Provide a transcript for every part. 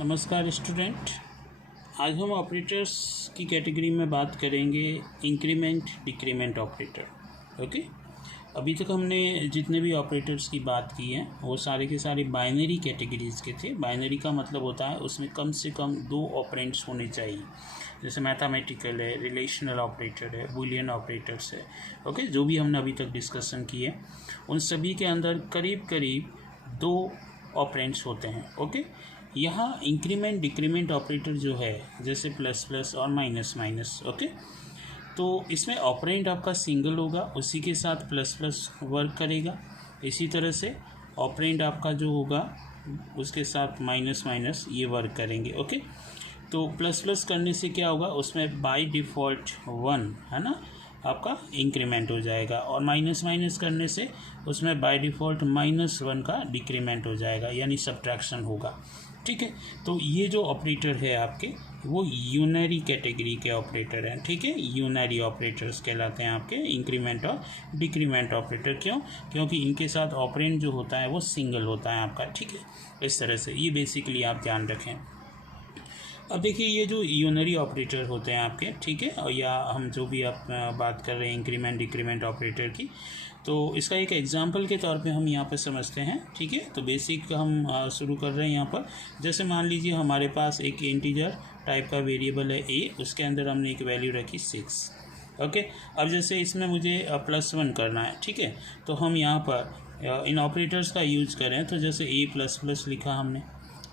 नमस्कार स्टूडेंट। आज हम ऑपरेटर्स की कैटेगरी में बात करेंगे इंक्रीमेंट डिक्रीमेंट ऑपरेटर। ओके, अभी तक हमने जितने भी ऑपरेटर्स की बात की है वो सारे के सारे बाइनरी कैटेगरीज़ के थे। बाइनरी का मतलब होता है उसमें कम से कम 2 ऑपरेंड्स होने चाहिए, जैसे मैथमेटिकल है, रिलेशनल ऑपरेटर है, बूलियन ऑपरेटर्स है। ओके, जो भी हमने अभी तक डिस्कशन किए उन सभी के अंदर करीब करीब 2 ऑपरेंड्स होते हैं। ओके, यहाँ इंक्रीमेंट डिक्रीमेंट ऑपरेटर जो है जैसे प्लस प्लस और माइनस माइनस, ओके, तो इसमें ऑपरेंड आपका सिंगल होगा, उसी के साथ प्लस प्लस वर्क करेगा। इसी तरह से ऑपरेंड आपका जो होगा उसके साथ माइनस माइनस ये वर्क करेंगे। ओके, तो प्लस प्लस करने से क्या होगा, उसमें बाय डिफ़ॉल्ट 1 है ना आपका इंक्रीमेंट हो जाएगा, और माइनस माइनस करने से उसमें बाय डिफ़ॉल्ट -1 का डिक्रीमेंट हो जाएगा, यानी सब्ट्रैक्शन होगा। ठीक है, तो ये जो ऑपरेटर है आपके वो यूनरी कैटेगरी के ऑपरेटर हैं। ठीक है, यूनरी ऑपरेटर्स कहलाते हैं आपके इंक्रीमेंट और डिक्रीमेंट ऑपरेटर। क्योंकि इनके साथ ऑपरेंड जो होता है वो सिंगल होता है आपका। ठीक है, इस तरह से ये बेसिकली आप ध्यान रखें। अब देखिए ये जो यूनरी ऑपरेटर होते हैं आपके, ठीक है, और या हम जो भी आप बात कर रहे हैं इंक्रीमेंट डिक्रीमेंट ऑपरेटर की, तो इसका एक एग्जांपल के तौर पे हम यहाँ पर समझते हैं। ठीक है, तो बेसिक हम शुरू कर रहे हैं यहाँ पर। जैसे मान लीजिए हमारे पास एक इंटीजर टाइप का वेरिएबल है ए, उसके अंदर हमने एक वैल्यू रखी 6। ओके, अब जैसे इसमें मुझे +1 करना है। ठीक है, तो हम यहाँ पर इन ऑपरेटर्स का यूज करें तो जैसे a++ लिखा हमने,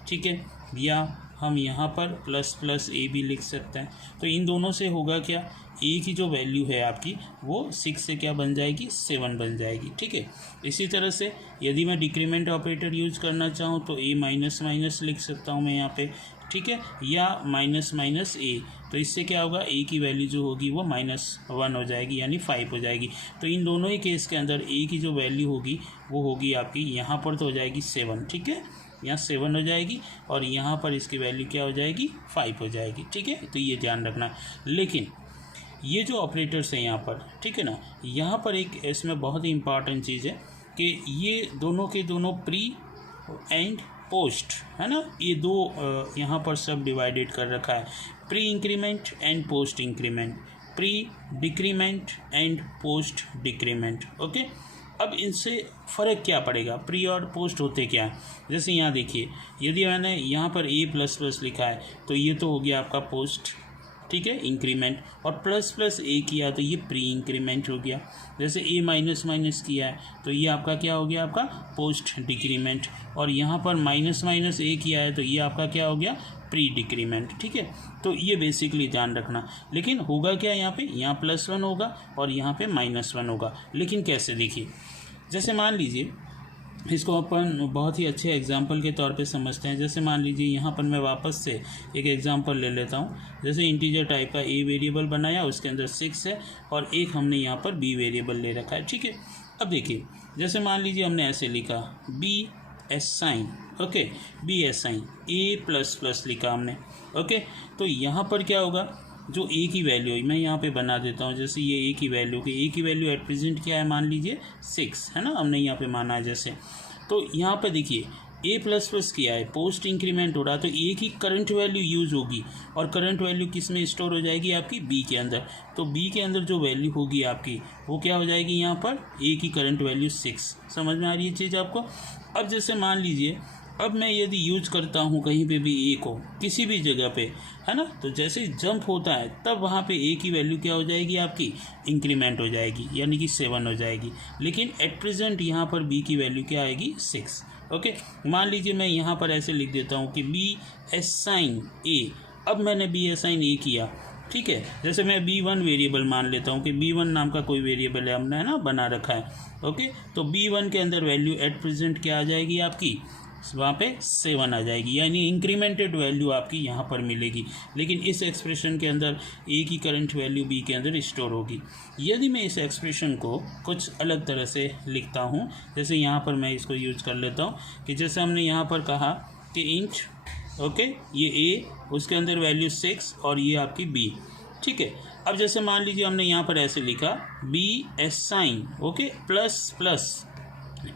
ठीक है, या हम यहाँ पर ++ a भी लिख सकते हैं। तो इन दोनों से होगा क्या, a की जो वैल्यू है आपकी वो 6 से क्या बन जाएगी, 7 बन जाएगी। ठीक है, इसी तरह से यदि मैं डिक्रीमेंट ऑपरेटर यूज करना चाहूँ तो a लिख सकता हूँ मैं यहाँ पे। ठीक है, या -a, तो इससे क्या होगा, a की वैल्यू जो होगी वो -1 हो जाएगी, यानी 5 हो जाएगी। तो इन दोनों ही केस के अंदर a की जो वैल्यू होगी वो होगी आपकी यहाँ पर तो हो जाएगी 7। ठीक है, यहाँ 7 हो जाएगी और यहाँ पर इसकी वैल्यू क्या हो जाएगी, 5 हो जाएगी। ठीक है, तो ये ध्यान रखना। लेकिन ये जो ऑपरेटर्स हैं यहाँ पर, ठीक है ना, यहाँ पर एक इसमें बहुत ही इम्पॉर्टेंट चीज़ है कि ये दोनों के दोनों प्री एंड पोस्ट है ना, ये दो यहाँ पर सब डिवाइडेड कर रखा है, pre increment and post increment, pre decrement and post decrement. Okay, अब इनसे फ़र्क क्या पड़ेगा, प्री और पोस्ट होते क्या है। जैसे यहाँ देखिए, यदि मैंने यहाँ पर a++ लिखा है तो ये तो हो गया आपका पोस्ट, ठीक है, इंक्रीमेंट, और ++a किया तो ये प्री इंक्रीमेंट हो गया। जैसे a किया है तो ये आपका क्या हो गया, आपका पोस्ट डिक्रीमेंट, और यहाँ पर -a किया है तो ये आपका क्या हो गया, प्री डिक्रीमेंट। ठीक है, तो ये बेसिकली ध्यान रखना। लेकिन होगा क्या, यहाँ पे यहाँ +1 होगा और यहाँ पे -1 होगा। लेकिन कैसे, देखिए, जैसे मान लीजिए इसको अपन बहुत ही अच्छे एग्जाम्पल के तौर पे समझते हैं। जैसे मान लीजिए यहाँ पर मैं वापस से एक एग्जाम्पल ले लेता हूँ। जैसे इंटीजर टाइप का a वेरिएबल बनाया, उसके अंदर 6 है और एक हमने यहाँ पर b वेरिएबल ले रखा है। ठीक है, अब देखिए, जैसे मान लीजिए हमने ऐसे लिखा b_, ओके, b_, a++ लिखा हमने। ओके, तो यहाँ पर क्या होगा, जो a की वैल्यू है मैं यहाँ पे बना देता हूँ। जैसे ये a की वैल्यू एट प्रेजेंट क्या है, मान लीजिए 6 है ना, हमने यहाँ पे माना है। जैसे तो यहाँ पे देखिए a++ किया है, पोस्ट इंक्रीमेंट हो रहा है, तो a की करंट वैल्यू यूज़ होगी, और करंट वैल्यू किस में स्टोर हो जाएगी, आपकी b के अंदर। तो b के अंदर जो वैल्यू होगी आपकी वो क्या हो जाएगी, यहाँ पर a की करंट वैल्यू 6। समझ में आ रही है चीज़ आपको। अब जैसे मान लीजिए, अब मैं यदि यूज करता हूँ कहीं पे भी a को, किसी भी जगह पे, है ना, तो जैसे जंप होता है तब वहाँ पे a की वैल्यू क्या हो जाएगी, आपकी इंक्रीमेंट हो जाएगी, यानी कि 7 हो जाएगी। लेकिन एट प्रेजेंट यहाँ पर b की वैल्यू क्या आएगी, 6। ओके, मान लीजिए मैं यहाँ पर ऐसे लिख देता हूँ कि b_a। अब मैंने b_a किया, ठीक है, जैसे मैं b1 वेरिएबल मान लेता हूँ कि b1 नाम का कोई वेरिएबल है हमने, है ना, बना रखा है। ओके, तो b1 के अंदर वैल्यू एट प्रेजेंट क्या आ जाएगी आपकी, वहाँ पे 7 आ जाएगी, यानी इंक्रीमेंटेड वैल्यू आपकी यहाँ पर मिलेगी। लेकिन इस एक्सप्रेशन के अंदर a की करंट वैल्यू b के अंदर स्टोर होगी। यदि मैं इस एक्सप्रेशन को कुछ अलग तरह से लिखता हूँ, जैसे यहाँ पर मैं इसको यूज कर लेता हूँ कि जैसे हमने यहाँ पर कहा कि इंट, ओके, ये a, उसके अंदर वैल्यू 6 और ये आपकी b। ठीक है, अब जैसे मान लीजिए हमने यहाँ पर ऐसे लिखा b_, ओके, ++,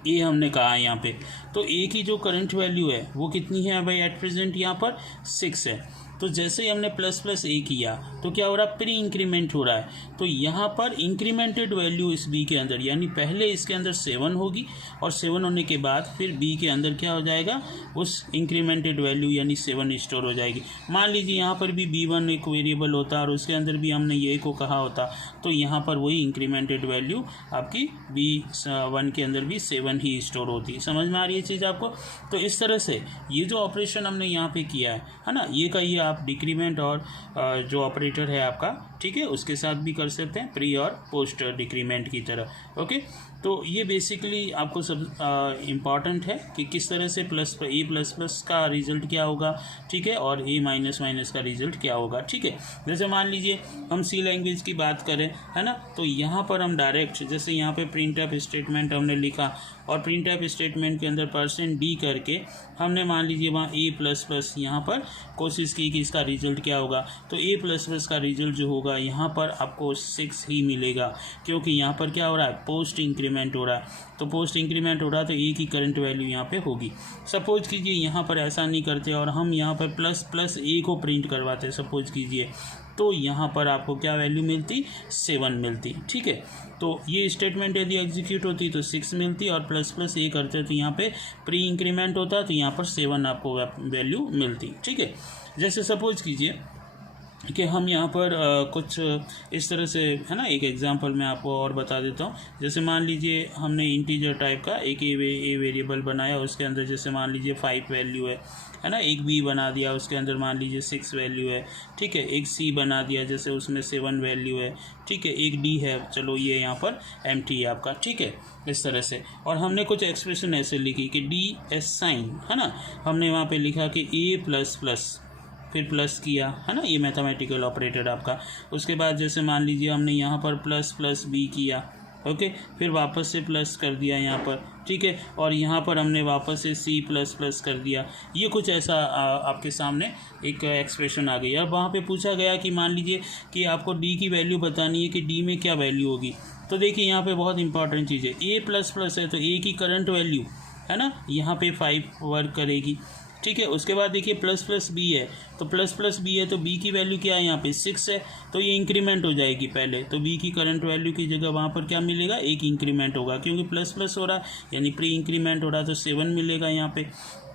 ए हमने कहा यहाँ पे, तो ए की जो करंट वैल्यू है वो कितनी है भाई एट प्रेजेंट यहाँ पर 6 है। तो जैसे ही हमने प्लस प्लस ए किया तो क्या हो रहा है, प्री इंक्रीमेंट हो रहा है। तो यहाँ पर इंक्रीमेंटेड वैल्यू इस बी के अंदर, यानी पहले इसके अंदर 7 होगी और 7 होने के बाद फिर बी के अंदर क्या हो जाएगा, उस इंक्रीमेंटेड वैल्यू यानी 7 स्टोर हो जाएगी। मान लीजिए यहाँ पर भी B1 एक वेरिएबल होता और उसके अंदर भी हमने ये को कहा होता, तो यहाँ पर वही इंक्रीमेंटेड वैल्यू आपकी B1 के अंदर भी 7 ही स्टोर होती है। समझ में आ रही है चीज़ आपको। तो इस तरह से ये जो ऑपरेशन हमने यहाँ पे किया है ना, ये का ये आप डिक्रीमेंट और जो ऑपरेटर है आपका, ठीक है, उसके साथ भी कर सकते हैं, प्री और पोस्ट डिक्रीमेंट की तरह। ओके, तो ये बेसिकली आपको सब इम्पॉर्टेंट है कि किस तरह से ए प्लस प्लस का रिजल्ट क्या होगा, ठीक है, और ए माइनस माइनस का रिजल्ट क्या होगा, ठीक है। जैसे मान लीजिए हम सी लैंग्वेज की बात करें, है ना, तो यहाँ पर हम डायरेक्ट जैसे यहाँ पे प्रिंटफ स्टेटमेंट हमने लिखा और प्रिंटफ स्टेटमेंट के अंदर %d करके हमने मान लीजिए वहाँ ए प्लस प्लस यहाँ पर कोशिश की कि इसका रिजल्ट क्या होगा। तो ए प्लस प्लस का रिजल्ट जो होगा यहाँ पर आपको 6 ही मिलेगा, क्योंकि यहाँ पर क्या हो रहा है, पोस्ट इंक्रीमेंट हो रहा है। तो पोस्ट इंक्रीमेंट हो रहा है तो ए की करंट वैल्यू यहाँ पे होगी। सपोज कीजिए यहाँ पर ऐसा नहीं करते और हम यहाँ पर प्लस प्लस ए को प्रिंट करवाते, सपोज कीजिए, तो यहाँ पर आपको क्या वैल्यू मिलती, 7 मिलती, ठीक है। तो ये स्टेटमेंट यदि एग्जीक्यूट होती तो 6 मिलती और प्लस प्लस ए करते तो यहाँ पे प्री इंक्रीमेंट होता तो यहाँ पर 7 आपको वैल्यू मिलती, ठीक है। जैसे सपोज कीजिए कि हम यहाँ पर कुछ इस तरह से, है ना, एक एग्जांपल मैं आपको और बता देता हूँ। जैसे मान लीजिए हमने इंटीजर टाइप का एक ए वेरिएबल बनाया, उसके अंदर जैसे मान लीजिए 5 वैल्यू है ना, एक बी बना दिया उसके अंदर मान लीजिए 6 वैल्यू है, ठीक है, एक सी बना दिया जैसे उसमें 7 वैल्यू है, ठीक है, एक डी है, चलो ये यहाँ पर एम्प्टी है आपका, ठीक है, इस तरह से। और हमने कुछ एक्सप्रेशन ऐसे लिखी कि डी एस साइन, है ना, हमने वहाँ पे लिखा कि ए प्लस प्लस, फिर प्लस किया, है ना, ये मैथमेटिकल ऑपरेटर आपका। उसके बाद जैसे मान लीजिए हमने यहाँ पर प्लस प्लस बी किया, ओके, फिर वापस से प्लस कर दिया यहाँ पर, ठीक है, और यहाँ पर हमने वापस से सी प्लस प्लस कर दिया। ये कुछ ऐसा आपके सामने एक एक्सप्रेशन आ गई। अब वहाँ पे पूछा गया कि मान लीजिए कि आपको डी की वैल्यू बतानी है कि डी में क्या वैल्यू होगी। तो देखिए यहाँ पे बहुत इंपॉर्टेंट चीज़ है, ए प्लस प्लस है तो ए की करंट वैल्यू, है ना, यहाँ पे 5 वर्क करेगी, ठीक है। उसके बाद देखिए प्लस प्लस बी है, तो प्लस प्लस बी है तो बी की वैल्यू क्या है, यहाँ पे 6 है, तो ये इंक्रीमेंट हो जाएगी पहले। तो बी की करंट वैल्यू की जगह वहाँ पर क्या मिलेगा, एक इंक्रीमेंट होगा, क्योंकि प्लस प्लस हो रहा है यानी प्री इंक्रीमेंट हो रहा है, तो 7 मिलेगा यहाँ पे।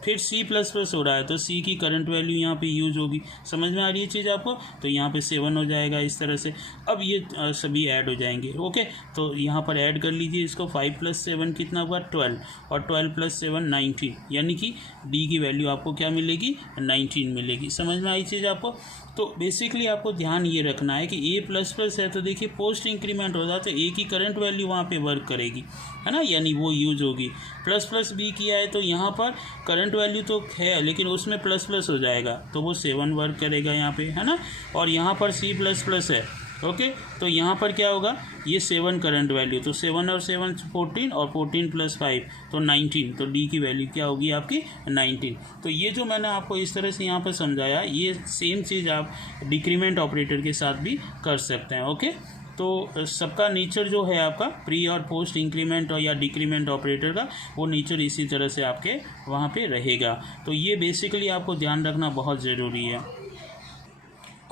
फिर सी प्लस प्लस हो रहा है तो सी की करंट वैल्यू यहाँ पे यूज होगी। समझ में आ रही है चीज़ आपको। तो यहाँ पे 7 हो जाएगा इस तरह से। अब ये सभी ऐड हो जाएंगे। ओके, तो यहाँ पर ऐड कर लीजिए इसको। 5 + 7 कितना हुआ 12, और 12 + 7 19, यानी कि डी की वैल्यू आपको क्या मिलेगी 19 मिलेगी। समझ में आई चीज़ आपको। तो बेसिकली आपको ध्यान ये रखना है कि ए प्लस प्लस है तो देखिए पोस्ट इंक्रीमेंट होता है तो ए की करंट वैल्यू वहाँ पे वर्क करेगी, है ना, यानी वो यूज होगी। प्लस प्लस बी किया है तो यहाँ पर करंट वैल्यू तो है लेकिन उसमें प्लस प्लस हो जाएगा तो वो 7 वर्क करेगा यहाँ पे, है ना। और यहाँ पर सी प्लस प्लस है, ओके, तो यहाँ पर क्या होगा ये 7 करंट वैल्यू, तो 7 और 7 14, और 14 + 5 तो 19, तो डी की वैल्यू क्या होगी आपकी 19। तो ये जो मैंने आपको इस तरह से यहाँ पर समझाया, ये सेम चीज़ आप डिक्रीमेंट ऑपरेटर के साथ भी कर सकते हैं। ओके, तो सबका नेचर जो है आपका प्री और पोस्ट इंक्रीमेंट और या डिक्रीमेंट ऑपरेटर का, वो नेचर इसी तरह से आपके वहाँ पे रहेगा। तो ये बेसिकली आपको ध्यान रखना बहुत ज़रूरी है।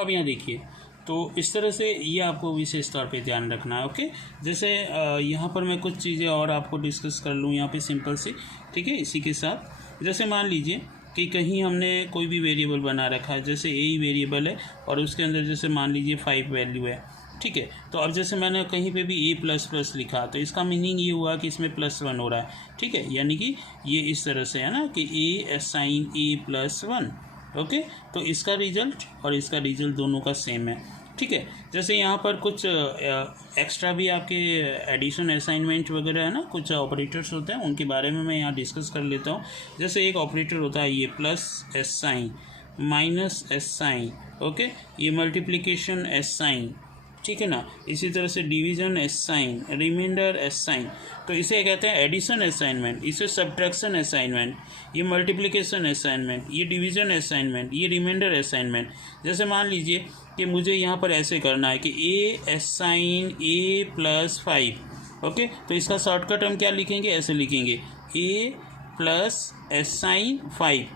अब यहाँ देखिए, तो इस तरह से ये आपको विशेष तौर पे ध्यान रखना है। ओके, जैसे यहाँ पर मैं कुछ चीज़ें और आपको डिस्कस कर लूँ यहाँ पे सिंपल सी, ठीक है। इसी के साथ जैसे मान लीजिए कि कहीं हमने कोई भी वेरिएबल बना रखा है, जैसे ए ही वेरिएबल है और उसके अंदर जैसे मान लीजिए 5 वैल्यू है, ठीक है। तो अब जैसे मैंने कहीं पे भी ए प्लस प्लस लिखा तो इसका मीनिंग ये हुआ कि इसमें +1 हो रहा है, ठीक है, यानी कि ये इस तरह से है ना कि ए असाइन A+1। ओके, तो इसका रिजल्ट और इसका रिजल्ट दोनों का सेम है, ठीक है। जैसे यहाँ पर कुछ एक्स्ट्रा भी आपके एडिशन असाइनमेंट वगैरह है ना, कुछ ऑपरेटर्स होते हैं, उनके बारे में मैं यहाँ डिस्कस कर लेता हूँ। जैसे एक ऑपरेटर होता है ये +S sign, -S sign, okay, ये मल्टीप्लिकेशन S साइन, ठीक है ना। इसी तरह से division S sign, reminder S sign, तो इसे कहते हैं एडिशन असाइनमेंट, इसे सब्ट्रैक्शन असाइनमेंट, ये मल्टीप्लिकेशन असाइनमेंट, ये डिवीजन असाइनमेंट, ये रिमाइंडर असाइनमेंट। जैसे मान लीजिए कि मुझे यहाँ पर ऐसे करना है कि A असाइन A + 5, ओके, तो इसका शॉर्टकट हम क्या लिखेंगे, ऐसे लिखेंगे a प्लस एस साइन 5,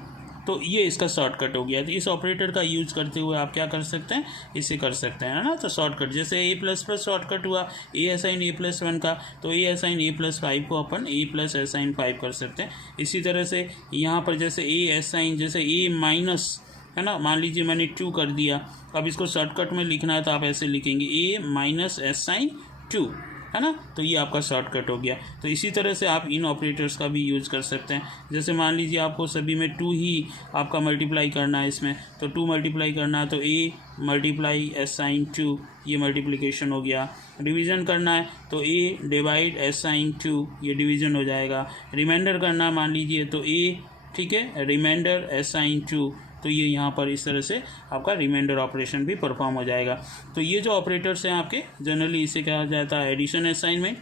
तो ये इसका शॉर्टकट हो गया। तो इस ऑपरेटर का यूज करते हुए आप क्या कर सकते हैं, इसे कर सकते हैं, है ना। तो शॉर्टकट जैसे a प्लस प्लस शॉर्टकट हुआ a असाइन a प्लस 1 का, तो a असाइन a प्लस 5 को अपन a प्लस असाइन 5 कर सकते हैं। इसी तरह से यहाँ पर जैसे a असाइन जैसे a माइनस, है ना, मान लीजिए मैंने 2 कर दिया, अब इसको शॉर्टकट में लिखना है तो आप ऐसे लिखेंगे a माइनस एस साइन 2, है ना। तो ये आपका शॉर्टकट हो गया। तो इसी तरह से आप इन ऑपरेटर्स का भी यूज़ कर सकते हैं। जैसे मान लीजिए आपको सभी में 2 ही आपका मल्टीप्लाई करना है इसमें, तो 2 मल्टीप्लाई करना है तो a मल्टीप्लाई एस साइन 2, ये मल्टीप्लिकेशन हो गया। डिवीज़न करना है तो a डिवाइड एस साइन 2, ये डिवीज़न हो जाएगा। रिमाइंडर करना है मान लीजिए तो a, ठीक है, रिमाइंडर एस साइन 2, तो ये यहाँ पर इस तरह से आपका रिमाइंडर ऑपरेशन भी परफॉर्म हो जाएगा। तो ये जो ऑपरेटर्स हैं आपके, जनरली इसे कहा जाता है एडिशन असाइनमेंट,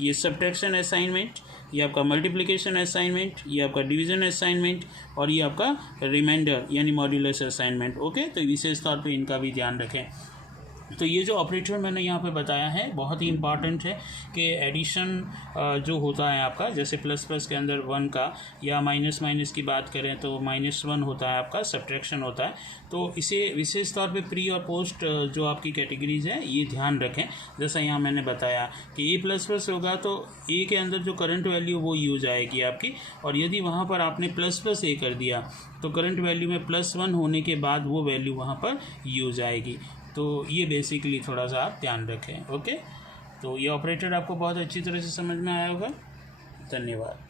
ये सब्ट्रैक्शन असाइनमेंट, ये आपका मल्टीप्लिकेशन असाइनमेंट, ये आपका डिवीजन असाइनमेंट, और ये आपका रिमाइंडर यानी मॉड्यूलस असाइनमेंट। ओके, तो विशेष तौर पे इनका भी ध्यान रखें। तो ये जो ऑपरेटर मैंने यहाँ पे बताया है बहुत ही इम्पॉर्टेंट है कि एडिशन जो होता है आपका, जैसे प्लस प्लस के अंदर 1 का, या माइनस माइनस की बात करें तो -1 होता है आपका, सब्ट्रैक्शन होता है। तो इसे विशेष तौर पे प्री और पोस्ट जो आपकी कैटेगरीज हैं ये ध्यान रखें। जैसा यहाँ मैंने बताया कि a प्लस प्लस होगा तो a के अंदर जो करंट वैल्यू वो यूज आएगी आपकी, और यदि वहाँ पर आपने प्लस प्लस a कर दिया तो करंट वैल्यू में +1 होने के बाद वो वैल्यू वहाँ पर यूज आएगी। तो ये बेसिकली थोड़ा सा आप ध्यान रखें। ओके, तो ये ऑपरेटर आपको बहुत अच्छी तरह से समझ में आया होगा। धन्यवाद।